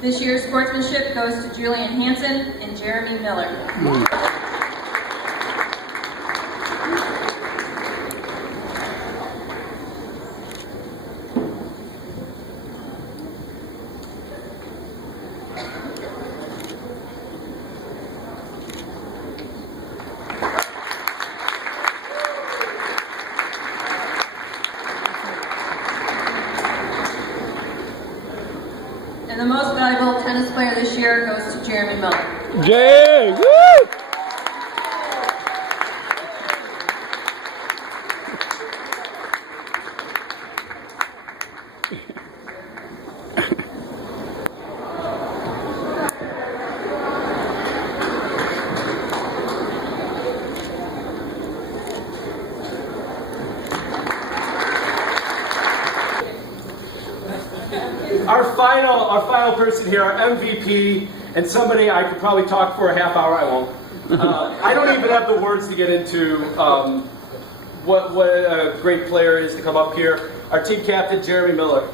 This year's sportsmanship goes to Julian Hansen and Jeremy Miller. And the most valuable tennis player this year goes to Jeremy Miller. Jay! Woo! Our final person here, our MVP, and somebody I could probably talk for a half hour. I won't. I don't even have the words to get into what a great player is to come up here. Our team captain, Jeremy Miller.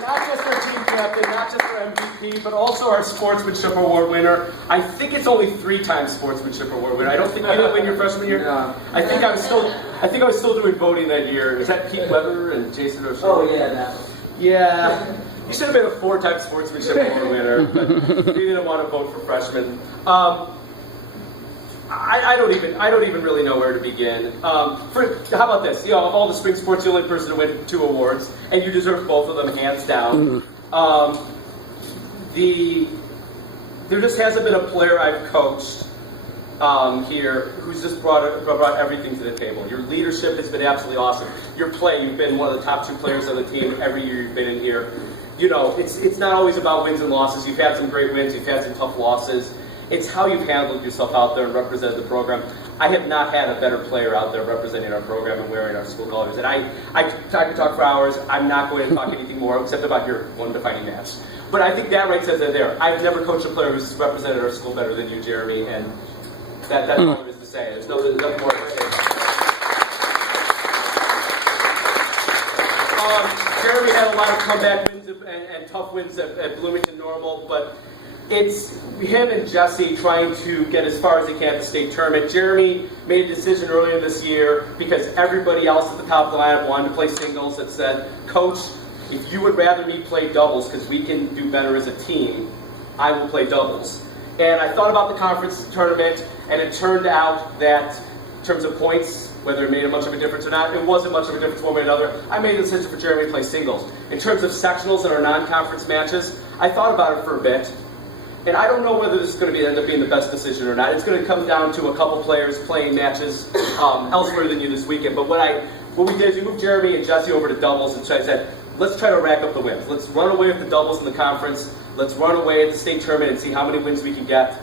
Not just our MVP, but also our sportsmanship award winner. I think it's only 3 times sportsmanship award winner. I don't think you did win your freshman year. No. I think I was still doing voting that year. Is that Pete Weber and Jason O'Shea? Oh yeah, that one. Yeah. You should have been a 4-time sportsmanship award winner, but you didn't want to vote for freshmen. I don't even really know where to begin. How about this? Of all the spring sports, you're the only person to win 2 awards, and you deserve both of them hands down. There just hasn't been a player I've coached here who's just brought everything to the table. Your leadership has been absolutely awesome. Your play, you've been one of the top 2 players on the team every year you've been in here. It's not always about wins and losses. You've had some great wins, you've had some tough losses. It's how you've handled yourself out there and represented the program. I have not had a better player out there representing our program and wearing our school colors. And I could talk for hours. I'm not going to talk anything more except about your one defining match. But I think that right says it there. I've never coached a player who's represented our school better than you, Jeremy, and that's all there is to say. There's nothing more to say. Jeremy had a lot of comeback wins and tough wins at Bloomington Normal, but it's him and Jesse trying to get as far as they can at the state tournament. Jeremy made a decision earlier this year because everybody else at the top of the lineup wanted to play singles that said, Coach, if you would rather me play doubles because we can do better as a team, I will play doubles. And I thought about the conference tournament, and it turned out that in terms of points, whether it made much of a difference or not, it wasn't much of a difference one way or another. I made the decision for Jeremy to play singles. In terms of sectionals and our non-conference matches, I thought about it for a bit. And I don't know whether this is going to end up being the best decision or not. It's going to come down to a couple players playing matches elsewhere than you this weekend. But what we did is we moved Jeremy and Jesse over to doubles, and so I said, let's try to rack up the wins. Let's run away with the doubles in the conference. Let's run away at the state tournament and see how many wins we can get.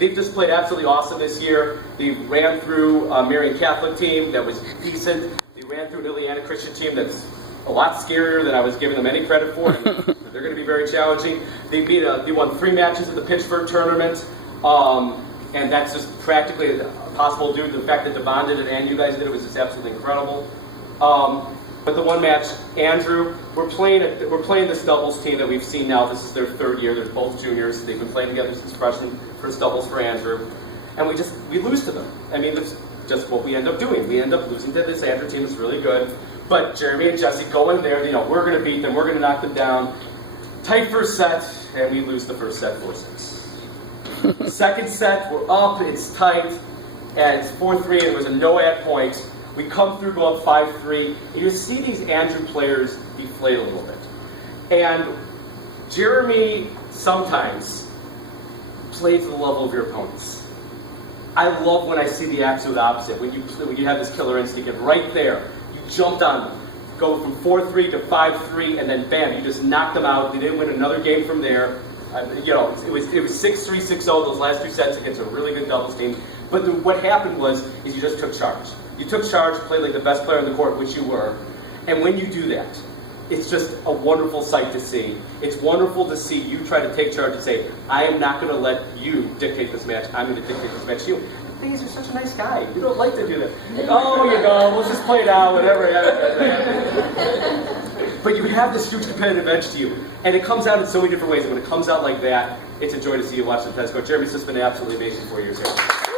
They've just played absolutely awesome this year. They ran through a Marian Catholic team that was decent. They ran through an Ileana Christian team that's a lot scarier than I was giving them any credit for. And they're going to be very challenging. They won 3 matches at the Pittsburgh tournament, and that's just practically possible due to the fact that Devon did it and you guys did it. Was just absolutely incredible. But the one match, Andrew, we're playing this doubles team that we've seen now. This is their 3rd year. They're both juniors. They've been playing together since freshman. First doubles for Andrew, and we lose to them. I mean, that's just what we end up doing. We end up losing to this Andrew team that's really good. But Jeremy and Jesse go in there. We're going to beat them. We're going to knock them down. Tight first set, and we lose the first set 4-6. Second set, we're up. It's tight, and it's 4-3. And it was a no-ad point. We come through, go up 5-3, and you see these Andrew players deflate a little bit. And Jeremy sometimes plays to the level of your opponents. I love when I see the absolute opposite, when you have this killer instinct, and right there, you jumped on them. Go from 4-3 to 5-3, and then bam, you just knocked them out. They didn't win another game from there. It was 6-3, 6-0 those last 2 sets against a really good doubles team. But what happened was you just took charge. You took charge, played like the best player on the court, which you were. And when you do that, it's just a wonderful sight to see. It's wonderful to see you try to take charge and say, I am not going to let you dictate this match. I'm going to dictate this match to you. Days, you're such a nice guy. You don't like to do that. Oh, you go. Let's just play it out, whatever. But you have this huge competitive edge to you, and it comes out in so many different ways. And when it comes out like that, it's a joy to see you watch the tennis court. Jeremy's just been absolutely amazing 4 years here.